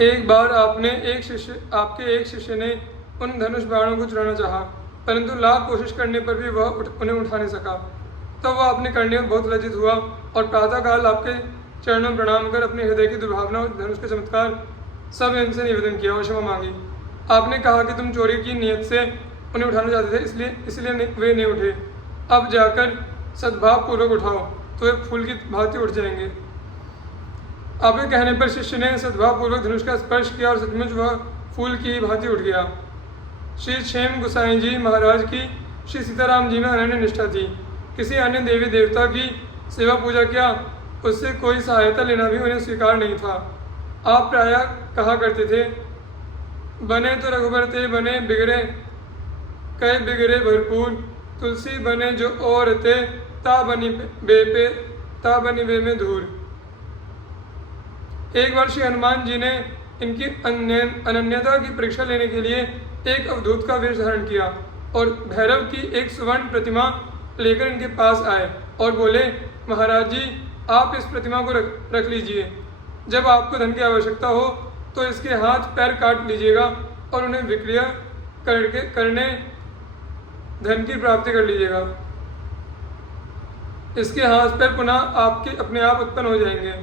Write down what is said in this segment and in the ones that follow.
एक बार आपके एक शिष्य ने उन धनुष बाणों को चुराना चाहा, परंतु लाख कोशिश करने पर भी वह उन्हें उठा नहीं सका। तब वह अपने करने में बहुत लज्जित हुआ और प्रातःकाल आपके चरणों में प्रणाम कर अपने हृदय की दुर्भावना और धनुष के चमत्कार सब इनसे निवेदन किया और क्षमा मांगी। आपने कहा कि तुम चोरी की नियत से उन्हें उठाना चाहते थे, इसलिए वे नहीं उठे। अब जाकर सद्भाव पूर्वक उठाओ तो वे फूल की भांति उठ जाएंगे। आपके कहने पर शिष्य ने सद्भाव पूर्वक धनुष का स्पर्श किया और सचमुच वह फूल की भांति उठ गया। श्री क्षेम गोसाई जी महाराज की श्री सीताराम जी में अनन्य निष्ठा थी। किसी अन्य देवी देवता की सेवा पूजा किया उससे कोई सहायता लेना भी उन्हें स्वीकार नहीं था। आप प्रायः कहा करते थे, बने तो रघुबर ते बने बिगड़े कई बिगड़े भरपूर, तुलसी बने जो और ते ता बनी बे में धूर। एक बार श्री हनुमान जी ने इनकी अनन्यता की परीक्षा लेने के लिए एक अवधूत का वेश धारण किया और भैरव की एक सुवर्ण प्रतिमा लेकर इनके पास आए और बोले, महाराज जी आप इस प्रतिमा को रख लीजिए। जब आपको धन की आवश्यकता हो तो इसके हाथ पैर काट लीजिएगा और उन्हें विक्रय करने धन की प्राप्ति कर लीजिएगा। इसके हाथ पैर पुनः आपके अपने आप उत्पन्न हो जाएंगे।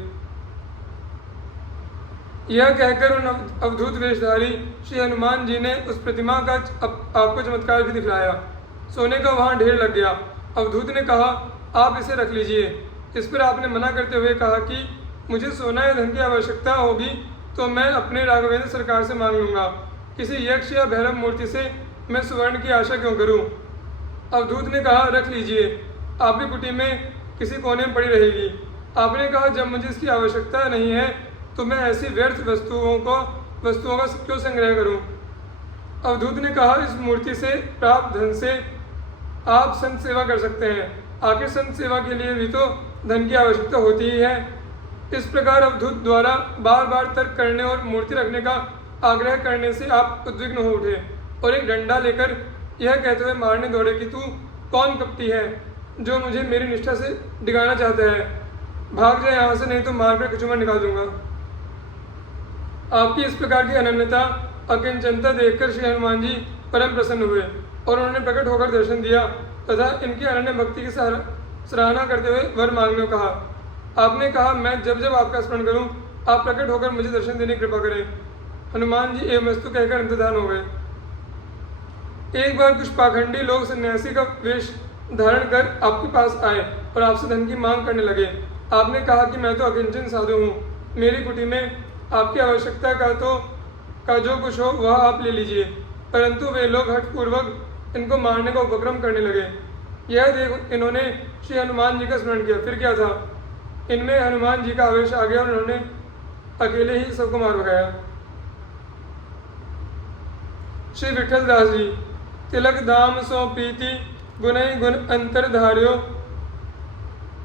यह कहकर उन अवधूत वेशधारी श्री हनुमान जी ने उस प्रतिमा का आपको चमत्कार भी दिखलाया। सोने का वहाँ ढेर लग गया। अवधूत ने कहा, आप इसे रख लीजिए। इस पर आपने मना करते हुए कहा कि मुझे सोना या धन की आवश्यकता होगी तो मैं अपने राघवेंद्र सरकार से मांग लूँगा। किसी यक्ष या भैरव मूर्ति से मैं सुवर्ण की आशा क्यों करूँ। अवधूत ने कहा, रख लीजिए, आपकी कुटी में किसी कोने में पड़ी रहेगी। आपने कहा, जब मुझे इसकी आवश्यकता नहीं है तो मैं ऐसी व्यर्थ वस्तुओं का क्यों संग्रह करूं। अवधूत ने कहा, इस मूर्ति से प्राप्त धन से आप संत सेवा कर सकते हैं। आखिर संत सेवा के लिए भी तो धन की आवश्यकता होती ही है। इस प्रकार अवधूत द्वारा बार बार तर्क करने और मूर्ति रखने का आग्रह करने से आप उद्विग्न हो उठे और एक डंडा लेकर यह कहते हुए मारने दौड़े कि तू कौन कपटी है जो मुझे मेरी निष्ठा से डिगाना चाहता है। भाग जाए यहाँ से, नहीं तो मारकर कचूमर निकाल दूंगा। आपकी इस प्रकार की अनन्यता अकिंचनता देखकर श्री हनुमान जी परम प्रसन्न हुए और उन्होंने प्रकट होकर दर्शन दिया तथा इनकी अनन्य भक्ति की सराहना करते हुए वर मांगने को कहा। आपने कहा, मैं जब जब आपका स्मरण करूं आप प्रकट होकर मुझे दर्शन देने की कृपा करें। हनुमान जी एवं वस्तु कहकर अंतर्धान हो गए। एक बार कुछ पाखंडी लोग सन्यासी का वेश धारण कर आपके पास आए और आपसे धन की मांग करने लगे। आपने कहा कि मैं तो अकिंचन साधु हूँ, मेरी कुटी में आपकी आवश्यकता का जो कुछ हो वह आप ले लीजिए। परंतु वे लोग हठपूर्वक इनको मारने का उपक्रम करने लगे। यह देख इन्होंने श्री हनुमान जी का स्मरण किया। फिर क्या था, इनमें हनुमान जी का आवेश आ गया और उन्होंने अकेले ही सबको मार भगाया। श्री विठल दास जी, तिलक दाम सो पीति गुणई गुण अंतर धार्यो,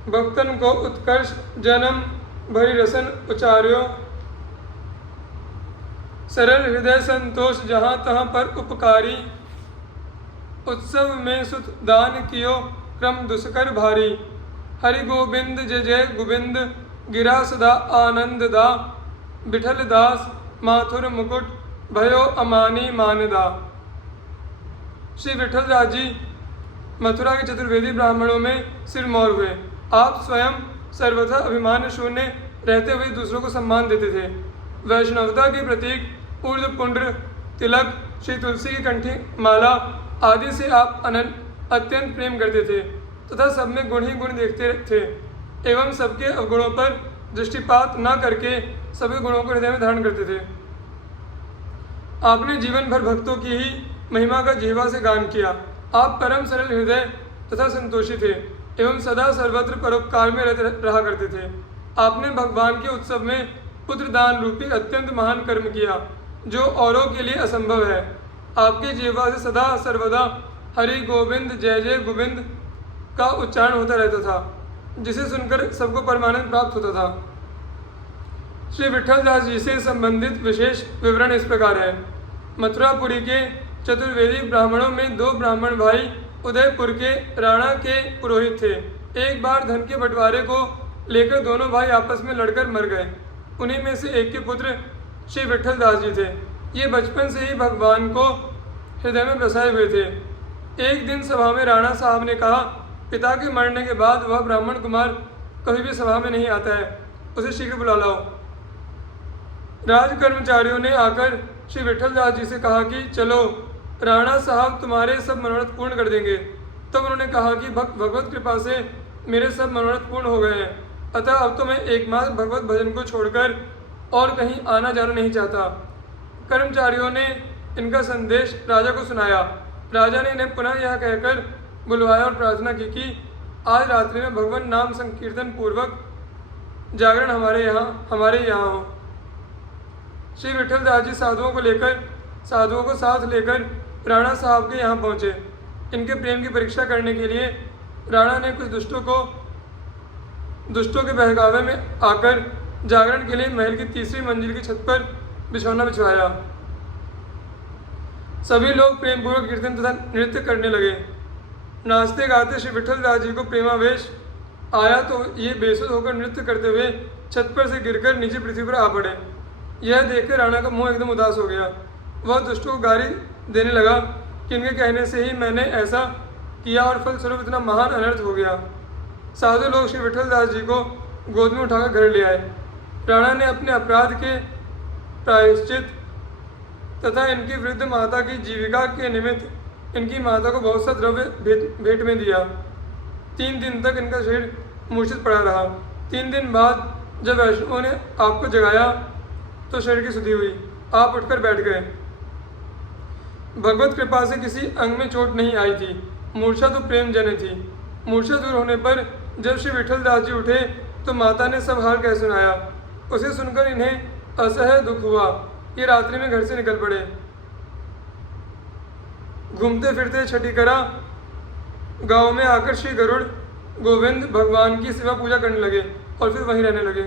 भक्तन को उत्कर्ष जन्म भरी रसन उचार्यो, सरल हृदय संतोष जहाँ तहाँ पर उपकारी, उत्सव में सुत दान कियो क्रम दुष्कर भारी, हरि गोविंद जय जय गोविंद गिरा सदा आनंद दा, बिठल दास माथुर मुकुट भयो अमानी मानदा। श्री विठल दास जी मथुरा के चतुर्वेदी ब्राह्मणों में सिरमौर हुए। आप स्वयं सर्वथा अभिमान शून्य रहते हुए दूसरों को सम्मान देते थे। वैष्णवता के प्रतीक ऊर्ध्व पुंड्र, तिलक, श्री तुलसी की कंठी माला आदि से आप अत्यंत प्रेम करते थे तथा सब में गुण ही गुण देखते थे एवं सबके अवगुणों पर दृष्टिपात न करके सभी गुणों को हृदय में धारण करते थे। आपने जीवन भर भक्तों की ही महिमा का जिह्वा से गान किया। आप परम सरल हृदय तथा संतोषी थे एवं सदा सर्वत्र परोपकार में रहा करते थे। आपने भगवान के उत्सव में पुत्र दान रूपी अत्यंत महान कर्म किया जो औरों के लिए असंभव है। आपके जिह्वा से सदा सर्वदा हरि गोविंद जय जय गोविंद का उच्चारण होता रहता था, जिसे सुनकर सबको परमानंद प्राप्त होता था। श्री विठल दास जी से संबंधित विशेष विवरण इस प्रकार है। मथुरापुरी के चतुर्वेदी ब्राह्मणों में दो ब्राह्मण भाई उदयपुर के राणा के पुरोहित थे। एक बार धन के बंटवारे को लेकर दोनों भाई आपस में लड़कर मर गए। उन्हीं में से एक के पुत्र श्री विठल दास जी थे। ये बचपन से ही भगवान को हृदय में बसाए हुए थे। एक दिन सभा में राणा साहब ने कहा, पिता के मरने के बाद वह ब्राह्मण कुमार कभी भी सभा में नहीं आता है, उसे शीघ्र बुला लाओ। राज कर्मचारियों ने आकर श्री विठल दास जी से कहा कि चलो, राणा साहब तुम्हारे सब मनोरथ पूर्ण कर देंगे। तब उन्होंने कहा कि भगवत कृपा से मेरे सब मनोरथ पूर्ण हो गए हैं, अतः अब तो मैं एकमात्र भगवत भजन को छोड़कर और कहीं आना जाना नहीं चाहता। कर्मचारियों ने इनका संदेश राजा को सुनाया। राजा ने इन्हें पुनः यह कहकर बुलवाया और प्रार्थना की कि आज रात्रि में भगवान नाम संकीर्तन पूर्वक जागरण हमारे यहाँ हो। श्री विठल दास जी साधुओं को साथ लेकर राणा साहब के यहाँ पहुँचे। इनके प्रेम की परीक्षा करने के लिए राणा ने कुछ दुष्टों के बहकावे में आकर जागरण के लिए महल की तीसरी मंजिल की छत पर बिछौना बिछवाया। सभी लोग प्रेमपूर्वक कीर्तन तथा नृत्य करने लगे। नाचते गाते श्री विठल दास जी को प्रेमावेश आया तो ये बेसुध होकर नृत्य करते हुए छत पर से गिरकर नीचे पृथ्वी पर आ पड़े। यह देखकर राणा का मुंह एकदम उदास हो गया। वह दुष्टों को गाली देने लगा कि इनके कहने से ही मैंने ऐसा किया और फलस्वरूप इतना महान अनर्थ हो गया। साधु लोग श्री विठल दास जी को गोद में उठाकर घर ले आए। राणा ने अपने अपराध के प्रायश्चित तथा इनकी वृद्ध माता की जीविका के निमित्त इनकी माता को बहुत सा द्रव्य भेंट में दिया। 3 दिन तक इनका शरीर मूर्छित पड़ा रहा। 3 दिन बाद जब वैष्णवों ने आपको जगाया तो शरीर की शुद्धि हुई। आप उठकर बैठ गए। भगवत कृपा से किसी अंग में चोट नहीं आई थी। मूर्छा तो प्रेम जन थी। मूर्छा दूर होने पर जब श्री विठल दास जी उठे तो माता ने सब हाल कह सुनाया। उसे सुनकर इन्हें असह्य दुख हुआ। ये रात्रि में घर से निकल पड़े। घूमते फिरते छठीकरा गांव में आकर श्री गरुड़ गोविंद भगवान की सेवा पूजा करने लगे और फिर वहीं रहने लगे।